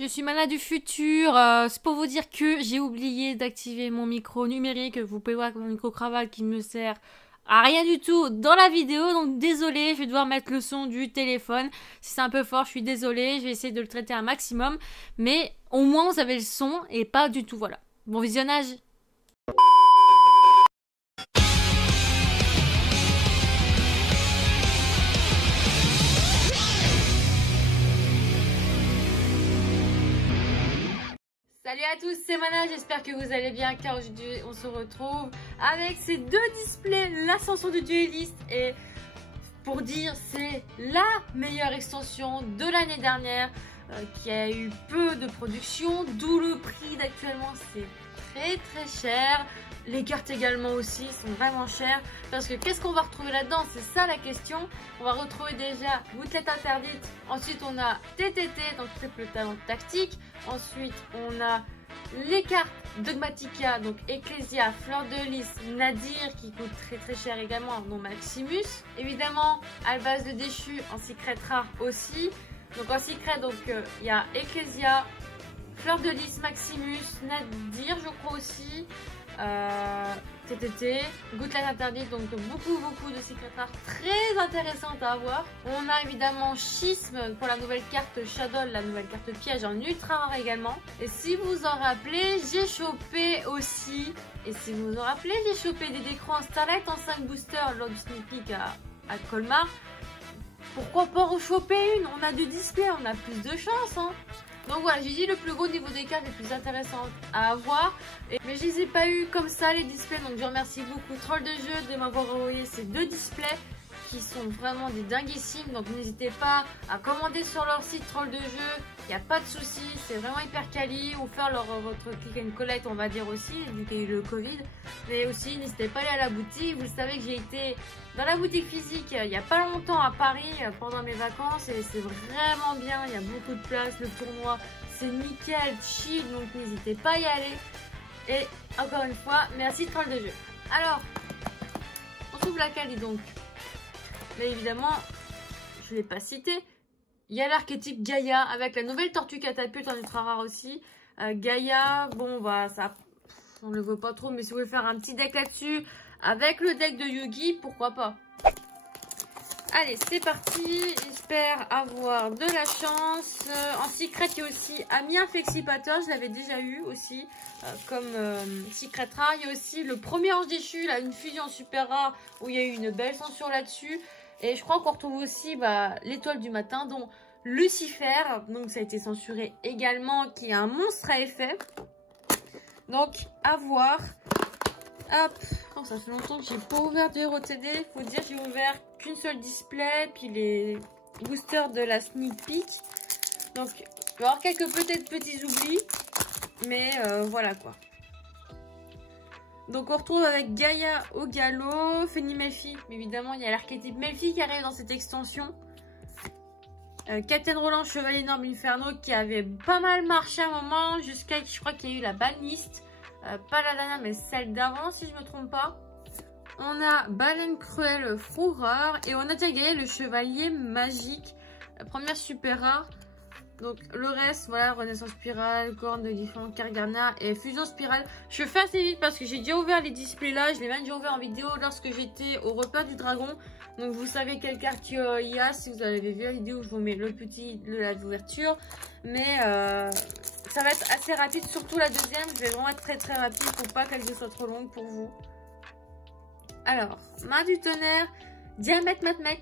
Je suis Mana du futur, c'est pour vous dire que j'ai oublié d'activer mon micro numérique. Vous pouvez voir mon micro-cravate qui ne me sert à rien du tout dans la vidéo. Donc désolé, je vais devoir mettre le son du téléphone. Si c'est un peu fort, je suis désolée, je vais essayer de le traiter un maximum. Mais au moins vous avez le son et pas du tout, voilà. Bon visionnage. Salut à tous, c'est Mana, j'espère que vous allez bien car aujourd'hui on se retrouve avec ces deux displays, l'ascension du dueliste et pour dire c'est la meilleure extension de l'année dernière qui a eu peu de production, d'où le prix d'actuellement c'est très cher. Les cartes également aussi sont vraiment chères parce que qu'est-ce qu'on va retrouver là-dedans? C'est ça la question. On va retrouver déjà Gouttelette Interdite. Ensuite on a TTT, donc triple talent tactique. Ensuite on a les cartes Dogmatica, donc Ecclesia, Fleur de Lys, Nadir qui coûte très cher également, non Maximus. Évidemment Albaz le Déchu en secret rare aussi. Donc en secret donc il y a Ecclesia, Fleur de Lys, Maximus, Nadir je crois aussi. TTT, Gouttelette Interdite, donc beaucoup de secrets rares très intéressantes à avoir. On a évidemment Schisme pour la nouvelle carte Shadow, la nouvelle carte piège en ultra rare également. Et si vous vous en rappelez, j'ai chopé aussi, j'ai chopé des Décrans Starlight en 5 boosters lors du sneak peek à Colmar. Pourquoi pas en choper une? On a du display, on a plus de chance hein. Donc voilà, j'ai dit le plus gros niveau des cartes les plus intéressantes à avoir. Mais je les ai pas eu comme ça les displays. Donc je remercie beaucoup Troll de Jeu de m'avoir envoyé ces deux displays qui sont vraiment des dinguissimes. Donc n'hésitez pas à commander sur leur site Troll de Jeu. Il n'y a pas de souci, c'est vraiment hyper quali. Ou faire votre click and collect on va dire aussi, vu qu'il y a eu le Covid. Mais aussi n'hésitez pas à aller à la boutique. Vous le savez que j'ai été dans la boutique physique il n'y a pas longtemps à Paris pendant mes vacances. Et c'est vraiment bien, il y a beaucoup de place. Le tournoi c'est nickel, chill. Donc n'hésitez pas à y aller. Et encore une fois, merci Troll de Jeu. Alors, on trouve laquelle donc? Mais évidemment, je ne l'ai pas cité. Il y a l'archétype Gaïa avec la nouvelle tortue catapulte en ultra rare aussi. Gaïa, bon bah ça, on ne le voit pas trop, mais si vous voulez faire un petit deck là-dessus avec le deck de Yugi, pourquoi pas. Allez, c'est parti. J'espère avoir de la chance. En secret, il y a aussi Amiens Flexipator. Je l'avais déjà eu aussi comme secret rare. Il y a aussi le premier ange déchu, là, une fusion super rare où il y a eu une belle censure là-dessus. Et je crois qu'on retrouve aussi l'étoile du matin, dont Lucifer. Donc ça a été censuré également, qui est un monstre à effet. Donc à voir. Hop, oh, ça fait longtemps que j'ai pas ouvert de ROTD. Faut dire j'ai ouvert qu'une seule display, puis les boosters de la sneak peek. Donc il va y avoir quelques peut-être petits oublis, mais voilà quoi. Donc on retrouve avec Gaïa au galop, Féni Melfi, évidemment il y a l'archétype Melfi qui arrive dans cette extension. Captain Roland, Chevalier Énorme Inferno qui avait pas mal marché à un moment, jusqu'à je crois qu'il y a eu la baniste. Pas la dernière mais celle d'avant si je me trompe pas. On a Baleine Cruelle Fourreur et on a déjà gagné le Chevalier Magique, la première super rare. Donc le reste, voilà, Renaissance Spirale, Corne de différents Kargana et Fusion Spirale. Je fais assez vite parce que j'ai déjà ouvert les displays là, je l'ai même déjà ouvert en vidéo lorsque j'étais au repas du dragon. Donc vous savez quelle carte il y a, si vous avez vu la vidéo, je vous mets le petit de la d'ouverture. Mais ça va être assez rapide, surtout la deuxième, je vais vraiment être très rapide pour pas qu'elle soit trop longue pour vous. Alors, Main du Tonnerre, Diamètre Matmec,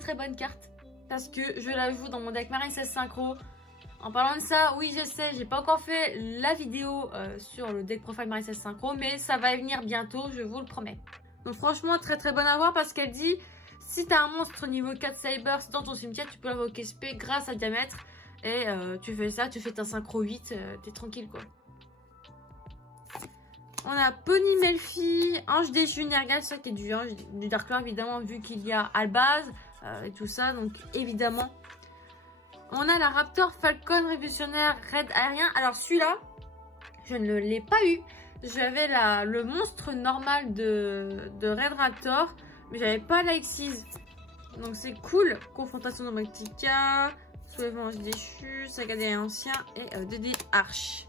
très bonne carte. Parce que je la joue dans mon deck Marine 16 Synchro. En parlant de ça, oui je sais, j'ai pas encore fait la vidéo sur le deck profile Marine 16 Synchro, mais ça va venir bientôt, je vous le promets. Donc franchement, très bonne à voir parce qu'elle dit, si tu as un monstre niveau 4 Cyber dans ton cimetière, tu peux l'invoquer SP grâce à Diamètre. Et tu fais ça, tu fais ta Synchro 8, t'es tranquille quoi. On a Pony Melfi, Ange Déchu Nergal, ça qui est du Dark Lord évidemment vu qu'il y a Albaz et tout ça, donc évidemment. On a la Raptor Falcon Révolutionnaire Raid Aérien. Alors celui-là, je ne l'ai pas eu. J'avais le monstre normal de Raid Raptor, mais j'avais pas la Xyz. Donc c'est cool. Confrontation Dogmatica, Soulèvement ange déchu, saga des anciens et Dédé Arche.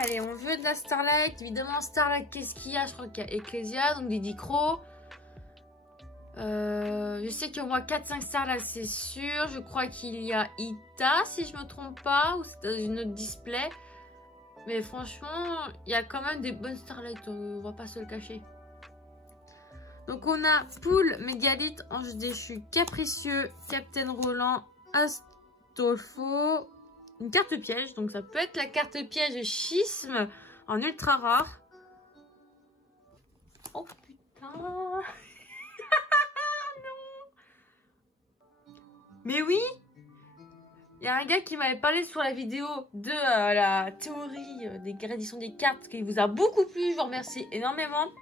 Allez, on veut de la Starlight. Évidemment, Starlight, qu'est-ce qu'il y a? Je crois qu'il y a Ecclesia, donc Didi Crow. Je sais qu'il y a au moins 4-5 Starlight, c'est sûr. Je crois qu'il y a Ita, si je me trompe pas, ou c'est dans une autre display. Mais franchement, il y a quand même des bonnes Starlight, on va pas se le cacher. Donc on a Poule, Mégalithe, Ange déchu, Capricieux, Captain Roland, Astolfo. Une carte piège, donc ça peut être la carte piège schisme en ultra rare. Oh putain. Non. Mais oui. Il y a un gars qui m'avait parlé sur la vidéo de la théorie des éditions des cartes qui vous a beaucoup plu. Je vous remercie énormément.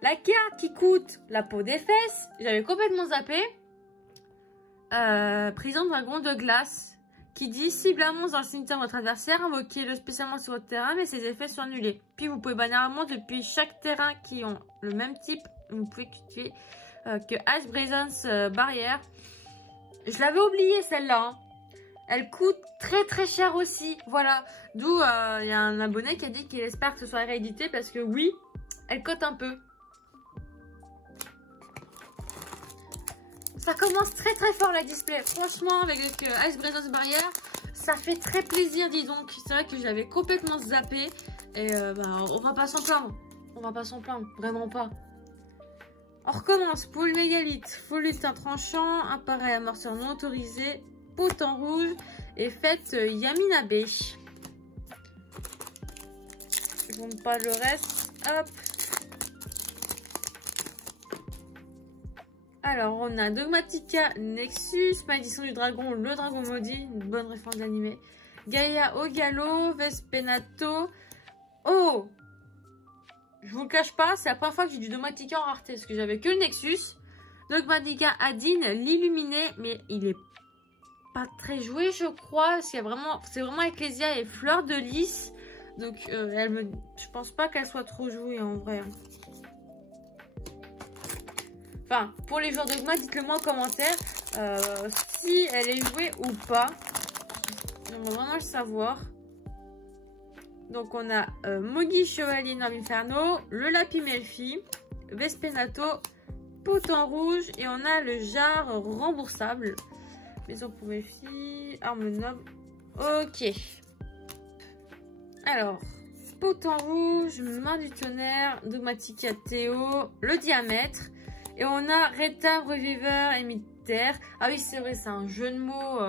La carte qui coûte la peau des fesses, j'avais complètement zappé. Prison dragon de glace. Qui dit cible un monstre dans le cimetière de votre adversaire, invoquez-le spécialement sur votre terrain, mais ses effets sont annulés. Puis vous pouvez bannir un monstre depuis chaque terrain qui ont le même type. Vous pouvez tuer que Ash Brazon's barrière. Je l'avais oublié celle-là. Hein. Elle coûte très cher aussi. Voilà. D'où il y a un abonné qui a dit qu'il espère que ce soit réédité parce que oui, elle cote un peu. Ça commence très fort la display. Franchement, avec Ice Brazos Barrière, ça fait très plaisir, dis donc. C'est vrai que je l'avais complètement zappé. Et on va pas s'en plaindre. On va pas s'en plaindre. Vraiment pas. On recommence. Poule Mégalithe, Full lutin tranchant, appareil amorceur non autorisé, potent rouge et faites Yaminabe. Je vous montre pas le reste. Hop. Alors, on a Dogmatika Nexus, Malédiction du Dragon, le Dragon Maudit, une bonne référence d'animé. Gaïa Ogalo, Vespenato. Oh! Je vous le cache pas, c'est la première fois que j'ai du Dogmatika en rareté, parce que j'avais que le Nexus. Dogmatika Adine, l'Illuminé, mais il est pas très joué, je crois, parce qu'il y a vraiment, c'est vraiment Ecclesia et Fleur de Lys. Donc, je pense pas qu'elle soit trop jouée en vrai. Enfin, pour les joueurs Dogma, dites-le moi en commentaire si elle est jouée ou pas. J'aimerais vraiment le savoir. Donc, on a Mogi Chevalier Norme Inferno, le Lapi Melfi, Vespenato, Potent Rouge et on a le Jar remboursable. Maison pour Melfi, Arme Noble. Ok. Alors, Potent Rouge, Main du Tonnerre, Dogmatika Théo, le Diamètre. Et on a Reta, Reviveur, Émitaire. Ah oui, c'est vrai, c'est un jeu de mots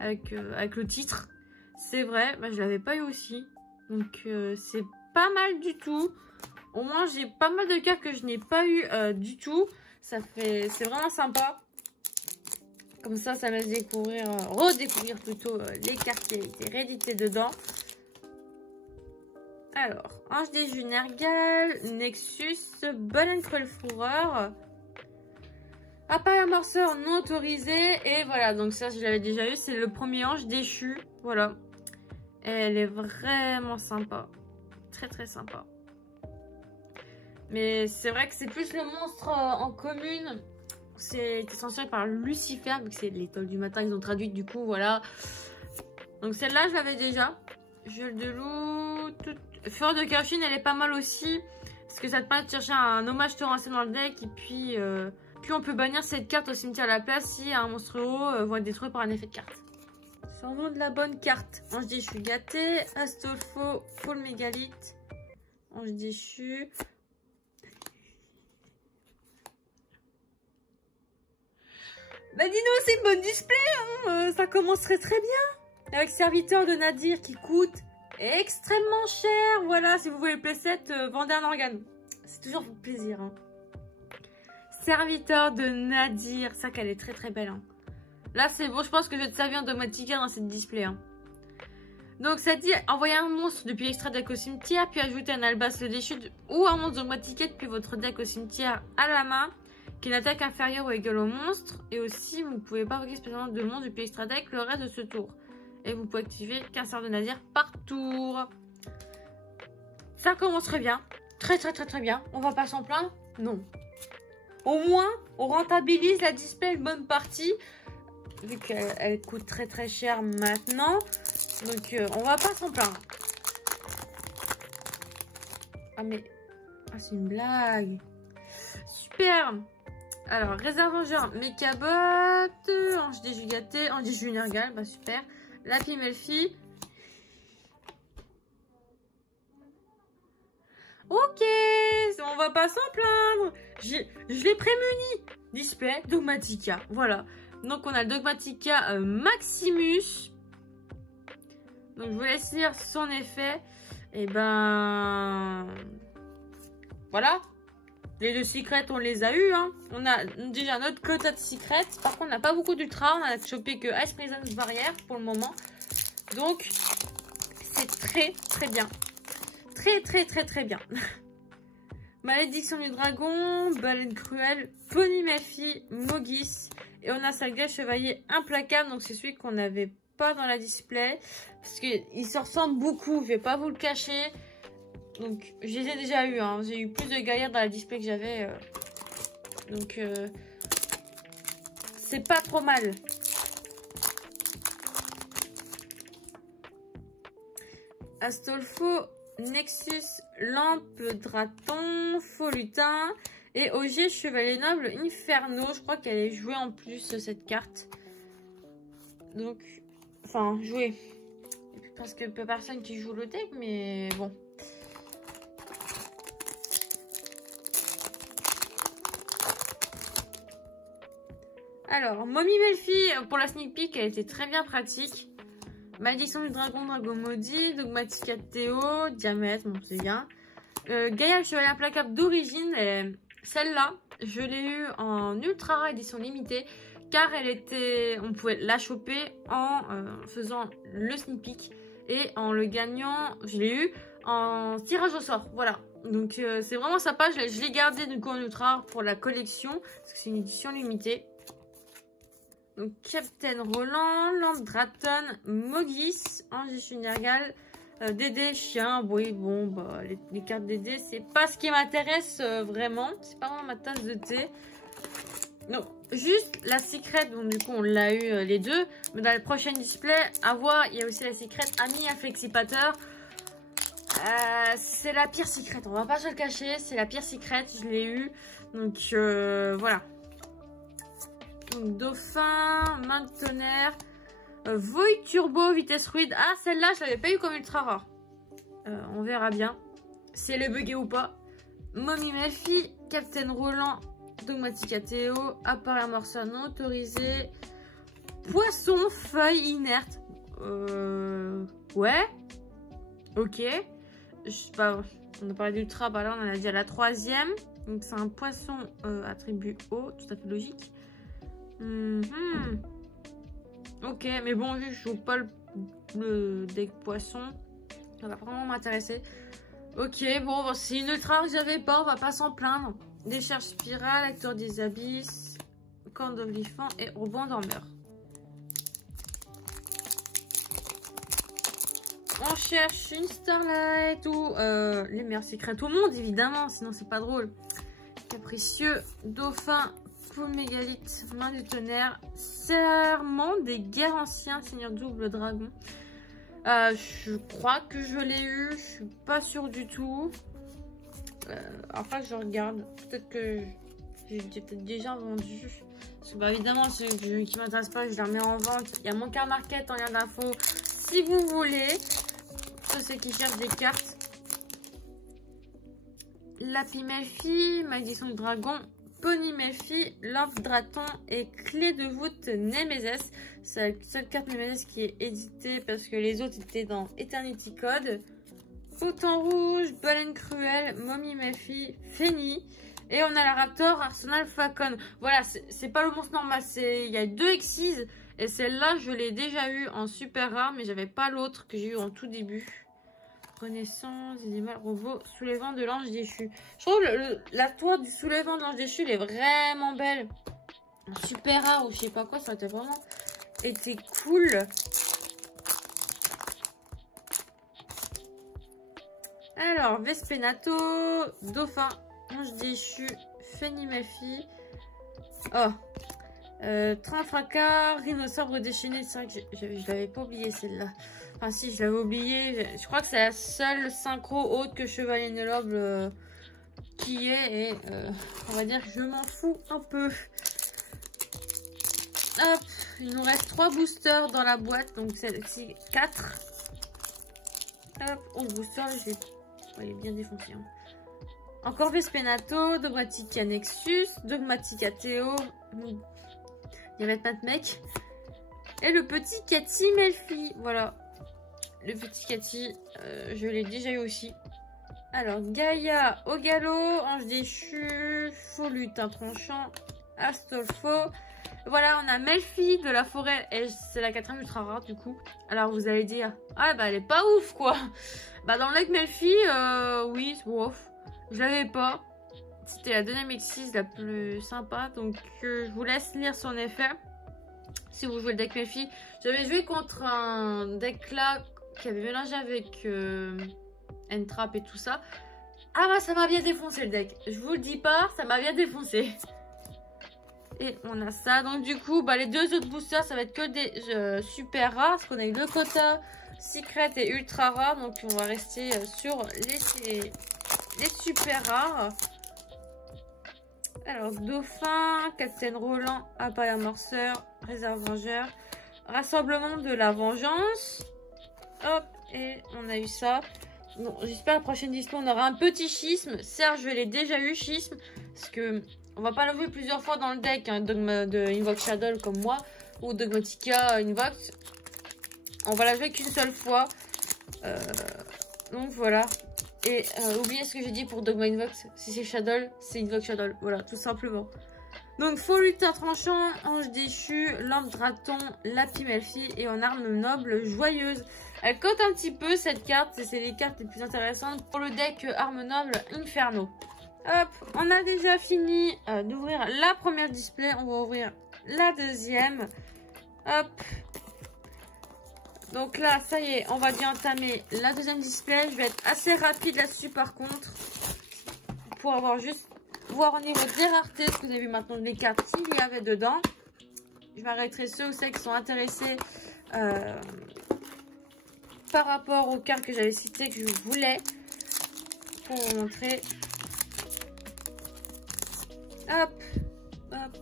avec le titre. C'est vrai, bah, je l'avais pas eu aussi. Donc, c'est pas mal du tout. Au moins, j'ai pas mal de cartes que je n'ai pas eu du tout. C'est vraiment sympa. Comme ça me laisse découvrir, redécouvrir plutôt les cartes qui ont été rééditées dedans. Alors, Ange des Jus Nergal, Nexus, Baleine Cruelle Fourreur, appareil amorceur non autorisé, et voilà, donc ça je l'avais déjà eu, c'est le premier Ange déchu, voilà. Et elle est vraiment sympa, très sympa. Mais c'est vrai que c'est plus le monstre en commune, c'est censuré par Lucifer, vu que c'est l'étoile du matin, ils ont traduit du coup, voilà. Donc celle-là je l'avais déjà, Gueule de loup, Fureur de Kerosene, elle est pas mal aussi. Parce que ça te permet de chercher un hommage torrentiel dans le deck. Et puis on peut bannir cette carte au cimetière à la place si un monstre haut va être détruit par un effet de carte. Sans nom de la bonne carte. Ange déchu gâté. Astolfo, Poule Mégalithe. Ange déchu. Bah dis-nous, c'est une bonne display. Hein, ça commencerait très bien. Avec Serviteur de Nadir qui coûte extrêmement cher. Voilà, si vous voulez le playset, vendez un organe. C'est toujours pour plaisir. Hein. Serviteur de Nadir. Ça qu'elle est très belle. Hein. Là, c'est bon. Je pense que je vais te servir en Dogmatika dans cette display. Hein. Donc, ça dit envoyer un monstre depuis l'extrait deck au cimetière, puis ajouter un Albas le déchu ou un monstre Dogmatika depuis votre deck au cimetière à la main, qui est une attaque inférieure ou égale au monstre. Et aussi, vous ne pouvez pas invoquer spécialement de monstre depuis l'extrait deck le reste de ce tour. Et vous pouvez activer 15 sorts de laser par tour. Ça commence très bien. Très bien. On va pas s'en plaindre? Non. Au moins, on rentabilise la display une bonne partie. Vu qu'elle coûte très cher maintenant. Donc, on va pas s'en plaindre. Ah, mais... Ah, c'est une blague. Super. Alors, Réserve Vengeur, Mechabot, Ange Déjugaté, Ange Déjunergal, bah super. Lapi Melfi. Ok, on va pas s'en plaindre. Je l'ai prémuni. Display, Dogmatika, voilà. Donc, on a le Dogmatika Maximus. Donc, je vous laisse lire son effet. Et ben... Voilà. Les deux secrets, on les a eu. Hein. On a déjà notre quota de secrets. Par contre, on n'a pas beaucoup d'ultra. On a chopé que Ice Prison Barrière pour le moment. Donc, c'est très bien. Très bien. Malédiction du dragon, Baleine cruelle, Pony Melfi, Mogis. Et on a Saga Chevalier implacable. Donc, c'est celui qu'on n'avait pas dans la display. Parce qu'il se ressemble beaucoup. Je vais pas vous le cacher. Donc, je les ai déjà eu. Hein. J'ai eu plus de gaillards dans la display que j'avais. Donc, c'est pas trop mal. Astolfo, Nexus, Lampe, Draton, Faux Lutin. Et OG, Chevalier Noble, Inferno. Je crois qu'elle est jouée en plus, cette carte. Donc, enfin, jouée. Il n'y a presque peu personne qui joue le deck, mais bon. Alors, Mommy Melfi, pour la sneak peek, elle était très bien pratique. Malédiction du dragon, Dragon maudit, Dogmatika Théo, Diamètre, bon c'est bien. Gaïa, le chevalier implacable d'origine, celle-là, je l'ai eue en ultra rare édition limitée, car elle était, on pouvait la choper en faisant le sneak peek et en le gagnant, je l'ai eu en tirage au sort, voilà. Donc c'est vraiment sympa, je l'ai gardé du coup en ultra rare pour la collection, parce que c'est une édition limitée. Donc, Captain Roland, Lampe Draton, Mogis, Ange Nergal, Dédé, Chien. Oui, bon, bah, les cartes Dédé, c'est pas ce qui m'intéresse vraiment. C'est pas vraiment ma tasse de thé. Donc, juste la secret, donc du coup, on l'a eu les deux. Mais dans les prochaines displays, à voir, il y a aussi la secret Ami Afflexipateur. C'est la pire secret, on va pas se le cacher. C'est la pire secret, je l'ai eu. Donc, voilà. Donc, Dauphin, Main de tonnerre, Void Turbo, Vitesse Ruide. Ah, celle-là, je l'avais pas eu comme ultra rare. On verra bien si elle est buggée ou pas. Mommy Melfi, Captain Roland, Dogmatika Théo, Appareil Morceau non autorisé, Poisson, Feuille inerte. Ouais. Ok. Je sais pas, on a parlé d'ultra, bah là on en a dit à la 3e. Donc c'est un poisson attribut haut, tout à fait logique. Ok, mais bon, vu que je joue pas le deck poisson, ça va vraiment m'intéresser. Ok, bon, c'est une ultra que j'avais pas, on va pas s'en plaindre. Décharge spirale, acteur des abysses, corne d'olifant et rebond dormeur. On cherche une Starlight ou les meilleurs secrets au monde, évidemment, sinon c'est pas drôle. Capricieux, Dauphin, Mégalithe, Main du tonnerre, Serment des guerres anciens, Seigneur double dragon. Je crois que je l'ai eu, je suis pas sûre du tout. Enfin, je regarde. Peut-être que j'ai peut-être déjà vendu. Parce que, bah, évidemment, ceux qui m'intéressent pas, je les remets en vente. Il y a mon car market en lien d'info si vous voulez. Tous ceux qui cherchent des cartes. Lapi Melfi, Malédiction du dragon. Pony Melfi, Lampe Draton et Clé de voûte Nemesis. C'est la seule carte Nemesis qui est éditée parce que les autres étaient dans Eternity Code. Autant rouge, Baleine cruelle, Mommy Melfi, Feni. Et on a la Raptor, Arsenal Falcon. Voilà, c'est pas le monstre normal. Il y a 2 Exis. Et celle-là, je l'ai déjà eu en super rare, mais j'avais pas l'autre que j'ai eu en tout début. Renaissance, animal, robot, soulèvement de l'ange déchu. Je trouve la toile du soulèvement de l'ange déchu, elle est vraiment belle. Super rare ou je sais pas quoi, ça aurait vraiment été cool. Alors, Vespenato, Dauphin, Ange déchu, Fanny Malfi. Oh, Train Fracas, Rhinosaure déchaîné. C'est vrai que je l'avais pas oublié celle-là. Enfin si, je l'avais oublié. Je crois que c'est la seule synchro autre que Chevalier Noble qui est. Et on va dire que je m'en fous un peu. Hop, il nous reste 3 boosters dans la boîte. Donc celle-ci 4. Hop, oh le booster, il est bien défoncé. Hein. Encore Vespenato, Dogmatica Nexus, Dogmatica Théo, Diamètre Mec. Et le petit Cathy Melfi. Voilà. Le petit Cathy, je l'ai déjà eu aussi. Alors, Gaïa au galop, Ange déchu, Faux lutin tranchant, Astolfo. Voilà, on a Melfi de la forêt. Et c'est la 4ème ultra rare du coup. Alors, vous allez dire, ah bah elle est pas ouf quoi. Bah dans le deck Melfi, oui, bon, je l'avais pas. C'était la 2ème X6 la plus sympa. Donc, je vous laisse lire son effet. Si vous jouez le deck Melfi. J'avais joué contre un deck là qui avait mélangé avec Entrap et tout ça. Ah bah ça m'a bien défoncé le deck. Je vous le dis pas, ça m'a bien défoncé. Et on a ça. Donc du coup, bah, les 2 autres boosters, ça va être que des super rares. Parce qu'on a eu le quota secret et ultra rare. Donc on va rester sur les super rares. Alors, Dauphin, Capitaine Roland, Appareil Amorceur, Réserve Vengeur, Rassemblement de la Vengeance. Hop, et on a eu ça. Bon, j'espère la prochaine dispo, on aura un petit schisme. Certes, je l'ai déjà eu, schisme. Parce que on va pas le jouer plusieurs fois dans le deck. Hein, Dogma de Invoke Shadow comme moi. Ou Dogmatica Invoke. On va la jouer qu'une seule fois. Donc voilà. Et oubliez ce que j'ai dit pour Dogma Invoke. Si c'est Shadow, c'est Invoke Shadow. Voilà, tout simplement. Donc, Faux lutin tranchant, Ange déchu, Lampe Draton, Lapis Melfi et en arme noble joyeuse. Elle cote un petit peu cette carte, c'est les cartes les plus intéressantes pour le deck arme noble Inferno. Hop, on a déjà fini d'ouvrir la première display, on va ouvrir la deuxième. Hop. Donc là, ça y est, on va bien entamer la deuxième display. Je vais être assez rapide là-dessus par contre, pour avoir juste voir au niveau des raretés, ce que vous avez vu maintenant les cartes qu'il y avait dedans. Je m'arrêterai ceux aussi qui sont intéressés par rapport aux cartes que j'avais citées, que je voulais, pour vous montrer. Hop, hop.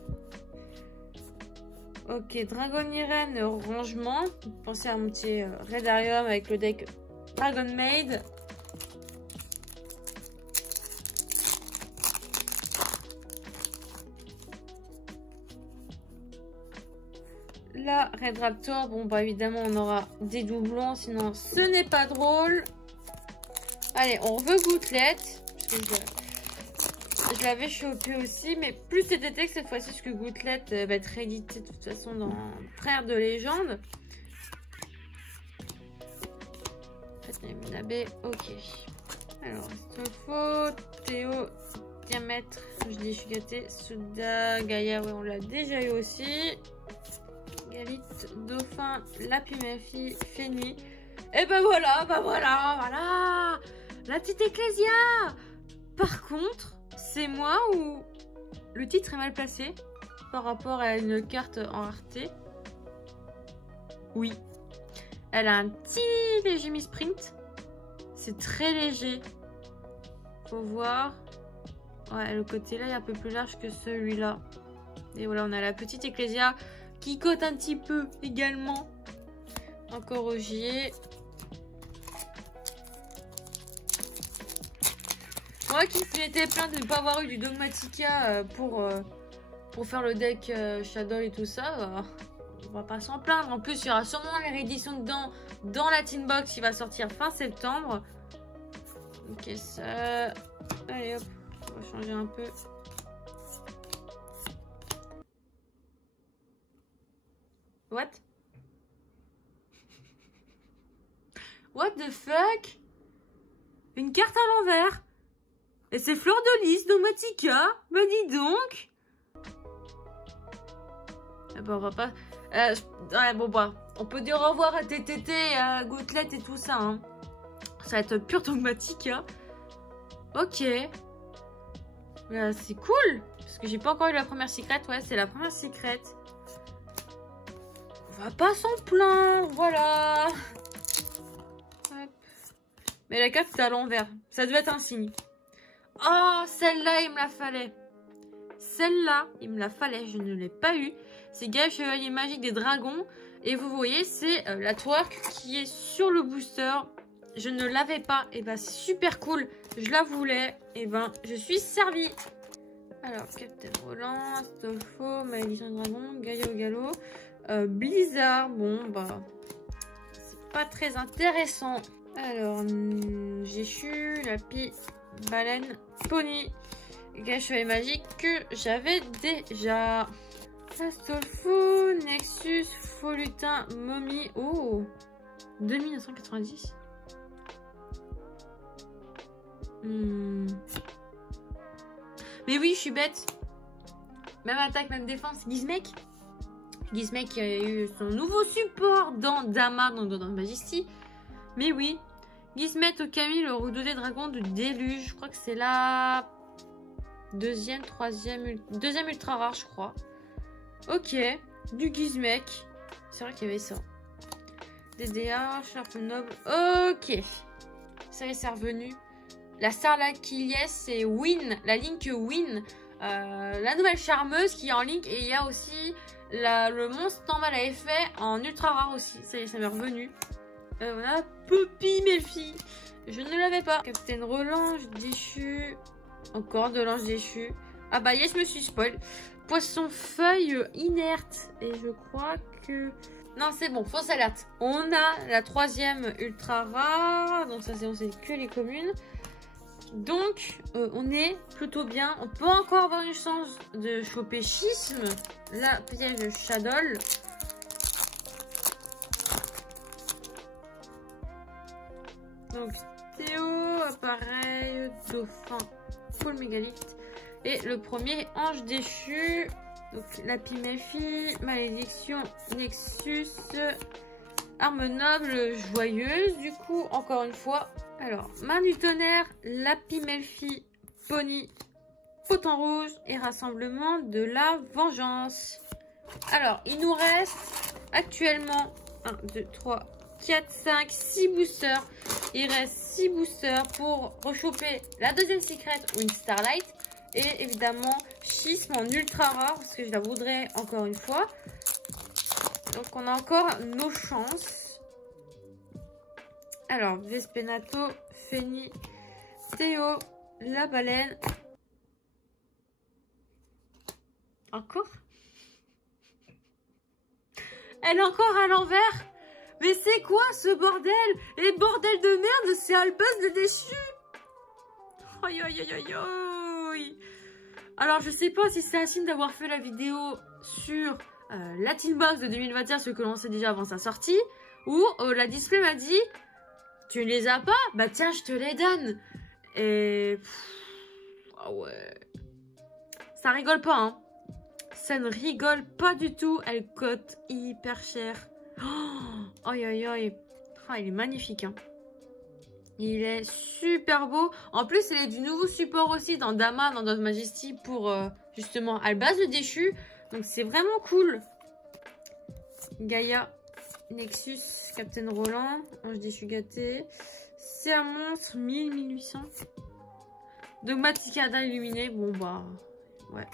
Ok, Dragon Irene, rangement. Pensez à mon petit Redarium avec le deck Dragon Maid. Là, Red Raptor, bon bah évidemment on aura des doublons, sinon ce n'est pas drôle. Allez, on veut Gouttelette, parce que je l'avais chopé aussi, mais plus c'était que cette fois-ci, parce que Gouttelette va être réédité de toute façon dans Frères de Légende. Minabe, ok. Alors, Astolfo, Théo, Diamètre, je dis je suis gâtée, Souda, Gaïa, ouais on l'a déjà eu aussi. Galit, Dauphin, Lapis Melfi, Fénuit. Et ben voilà, voilà. La petite Ecclésia. Par contre, c'est moi ou le titre est mal placé par rapport à une carte en rareté. Oui. Elle a un petit léger misprint. C'est très léger. Faut voir. Ouais, le côté là est un peu plus large que celui-là. Et voilà, on a la petite Ecclésia qui cote un petit peu également. Encore Ogier. Moi qui m'étais plaint de ne pas avoir eu du Dogmatica pour faire le deck Shadow et tout ça, on va pas s'en plaindre. En plus, il y aura sûrement les rééditions dedans dans la Tin Box qui va sortir fin septembre. Ok, ça. Allez hop, on va changer un peu. What? What the fuck? Une carte à l'envers? Et c'est Fleur de Lys, Dogmatica? Bah dis donc! Ah bah on va pas... ouais bon bah, on peut dire au revoir à TTT, à Gouttelette et tout ça, hein. Ça va être pur dogmatique. Hein. Ok. C'est cool. Parce que j'ai pas encore eu la première secrète. Ouais, c'est la première secrète. On va pas s'en plaindre. Voilà. Hop. Mais la carte est à l'envers. Ça devait être un signe. Oh, celle-là, il me la fallait. Celle-là, il me la fallait. Je ne l'ai pas eu. C'est Gaël Chevalier Magique des Dragons. Et vous voyez, c'est la twerk qui est sur le booster. Je ne l'avais pas. Et bah, c'est super cool. Je la voulais. Et ben, je suis servie. Alors, Captain Roland, Astolfo, Malédiction Dragon, Gaïa au galop, Blizzard. Bon, bah, c'est pas très intéressant. Alors, Jéchu, Lapi, Baleine, Pony, Gaël Chevalier Magique que j'avais déjà. Astolfo, Nexus, Folutin, Momie. Oh, 2990. Mais oui, je suis bête. Même attaque, même défense. Gizmek. Gizmek qui a eu son nouveau support dans Dama, dans Majesty. Mais oui. Gizmet, Okami, le redoubté dragon de Déluge. Je crois que c'est la deuxième ultra rare, je crois. Ok. Du Gizmek. C'est vrai qu'il y avait ça. DDA, Sharp Noble. Ok. Ça y est, c'est revenu. La Starlight Kilies, c'est Win, la Link Win, la nouvelle charmeuse qui est en Link. Et il y a aussi le monstre normal à effet en ultra rare aussi. Ça y est, ça m'est revenu. Voilà, Poppy Melfi. Je ne l'avais pas. Captain Relange déchu. Encore de l'ange déchu. Ah bah yes, je me suis spoil. Poisson feuille inerte. Et je crois que... Non, c'est bon, fausse alerte. On a la troisième ultra rare. Donc ça, c'est on sait que les communes. Donc, on est plutôt bien. On peut encore avoir une chance de choper Schisme. La piège de Shadow. Donc, Théo, appareil, dauphin, full mégalithe. Et le premier, ange déchu. Donc, la Piméphie, malédiction, Nexus, arme noble, joyeuse. Du coup, encore une fois. Alors, main du tonnerre, Lapi Melfi, Pony, Potent rouge et rassemblement de la vengeance. Alors, il nous reste actuellement 1, 2, 3, 4, 5, 6 boosters. Il reste 6 boosters pour rechoper la deuxième secret ou une Starlight. Et évidemment, Schisme en ultra rare parce que je la voudrais encore une fois. Donc, on a encore nos chances. Alors, Vespenato, Féni, Théo, la baleine. Encore? Elle est encore à l'envers? Mais c'est quoi ce bordel? Et bordel de merde, c'est Albaz le déchu. Aïe aïe aïe aïe aïe. Alors, je sais pas si c'est un signe d'avoir fait la vidéo sur la Teambox de 2021, ce que l'on sait déjà avant sa sortie, ou la display m'a dit... Tu ne les as pas? Bah tiens, je te les donne. Et... Ah ouais. Ça rigole pas, hein. Ça ne rigole pas du tout. Elle coûte hyper cher. Oh, aïe, aïe, aïe. Ah, il est magnifique, hein. Il est super beau. En plus, il est du nouveau support aussi dans Dama, dans Dove Majesty pour justement Albaz le déchu. Donc, c'est vraiment cool. Gaïa. Nexus, Captain Roland, Ange déchu gâté, c'est un monstre, 1800. Dogmaticada illuminé, bon bah, ouais.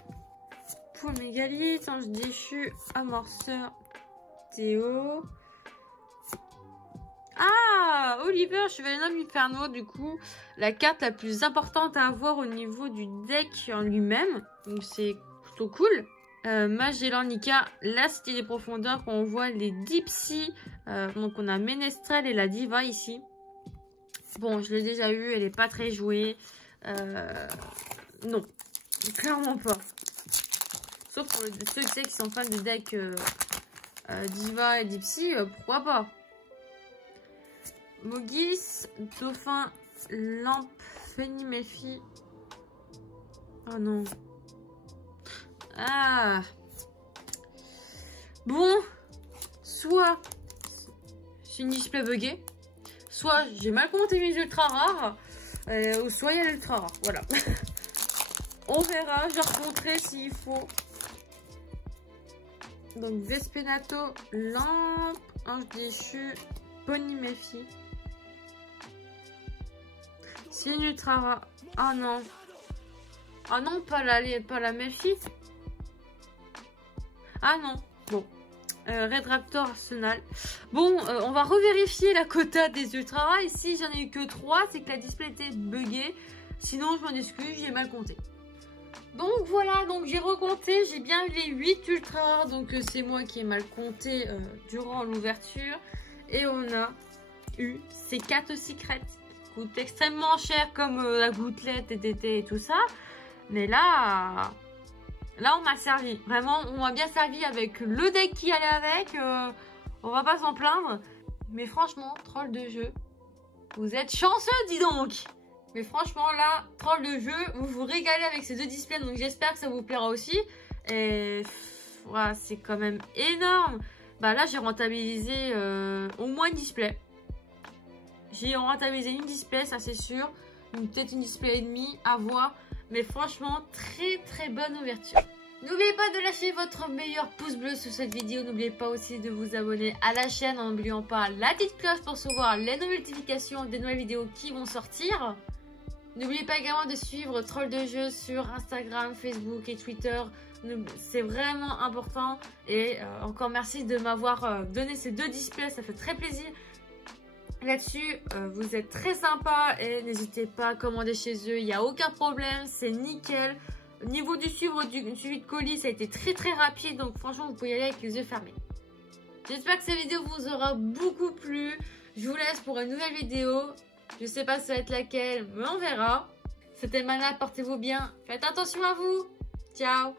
Poule mégalithe, Ange déchu, amorceur, Théo. Ah, Oliver, Chevalier noble Inferno, du coup, la carte la plus importante à avoir au niveau du deck en lui-même. Donc c'est plutôt cool. Magellan Nika, la cité des profondeurs, quand on voit les Dipsy. Donc on a Ménestrel et la Diva ici. Bon, je l'ai déjà eu, elle est pas très jouée. Non, clairement pas. Sauf pour ceux qui sont fans du deck Diva et Dipsy, pourquoi pas. Mogis, Dauphin, Lampe, Féniméphie. Oh non. Ah. Bon. Soit c'est une display buggée. soit j'ai mal compté mes ultra rares, ou soit il y a l'ultra rare. Voilà. On verra, je recompterai s'il faut. Donc Vespenato, Lampe, Ange déchu, Pony Méfie. C'est une ultra rare. Ah non. Ah non, pas la Méfie. Ah non. Bon. Red Raptor Arsenal. Bon, on va revérifier la quota des ultra rares. Ici, j'en ai eu que 3. C'est que la display était buggée. Sinon, je m'en excuse, j'ai mal compté. Donc voilà, donc j'ai recompté. J'ai bien eu les 8 ultra rares. Donc c'est moi qui ai mal compté durant l'ouverture. Et on a eu ces 4 secrets qui coûtent extrêmement cher, comme la gouttelette, TTT et tout ça. Mais là on m'a servi. Vraiment, on m'a bien servi avec le deck qui allait avec. On va pas s'en plaindre. Mais franchement, troll de jeu, vous êtes chanceux, dis donc. Mais franchement, là, troll de jeu, vous vous régalez avec ces 2 displays. Donc j'espère que ça vous plaira aussi. Et voilà, c'est quand même énorme. Bah là, j'ai rentabilisé au moins une display. J'ai rentabilisé une display, ça c'est sûr. Peut-être une display et demie, à voir. Mais franchement, très bonne ouverture. N'oubliez pas de lâcher votre meilleur pouce bleu sur cette vidéo. N'oubliez pas aussi de vous abonner à la chaîne en n'oubliant pas la petite cloche pour recevoir les notifications des nouvelles vidéos qui vont sortir. N'oubliez pas également de suivre Troll de Jeu sur Instagram, Facebook et Twitter. C'est vraiment important. Et encore merci de m'avoir donné ces 2 displays, ça fait très plaisir. Là-dessus, vous êtes très sympa et n'hésitez pas à commander chez eux, il n'y a aucun problème, c'est nickel. Au niveau du suivi de colis, ça a été très rapide, donc franchement, vous pouvez y aller avec les yeux fermés. J'espère que cette vidéo vous aura beaucoup plu. Je vous laisse pour une nouvelle vidéo. Je ne sais pas ça va être laquelle, mais on verra. C'était Mana, portez-vous bien. Faites attention à vous. Ciao.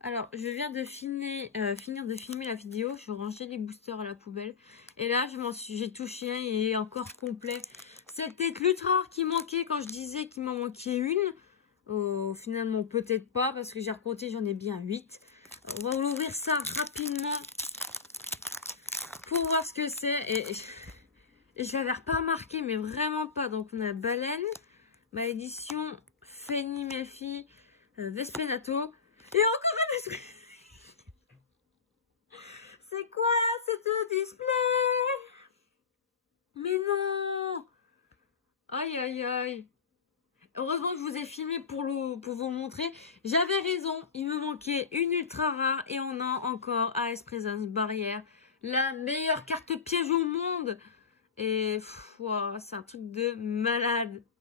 Alors, je viens de finir de filmer la vidéo. Je rangeais les boosters à la poubelle. Et là, j'ai touché un et il est encore complet. C'était l'ultra rare qui manquait quand je disais qu'il m'en manquait une. Finalement, peut-être pas parce que j'ai recompté, j'en ai bien 8. On va ouvrir ça rapidement pour voir ce que c'est. Et je l'avais pas remarqué, mais vraiment pas. Donc, on a Baleine, Malédiction, Pony Méfie, Vespenato. Et encore un display. C'est quoi ce display? Mais non. Aïe. Heureusement que je vous ai filmé pour vous montrer. J'avais raison, il me manquait une ultra rare. Et on a encore AS Présence Barrière. La meilleure carte piège au monde. Et wow, c'est un truc de malade.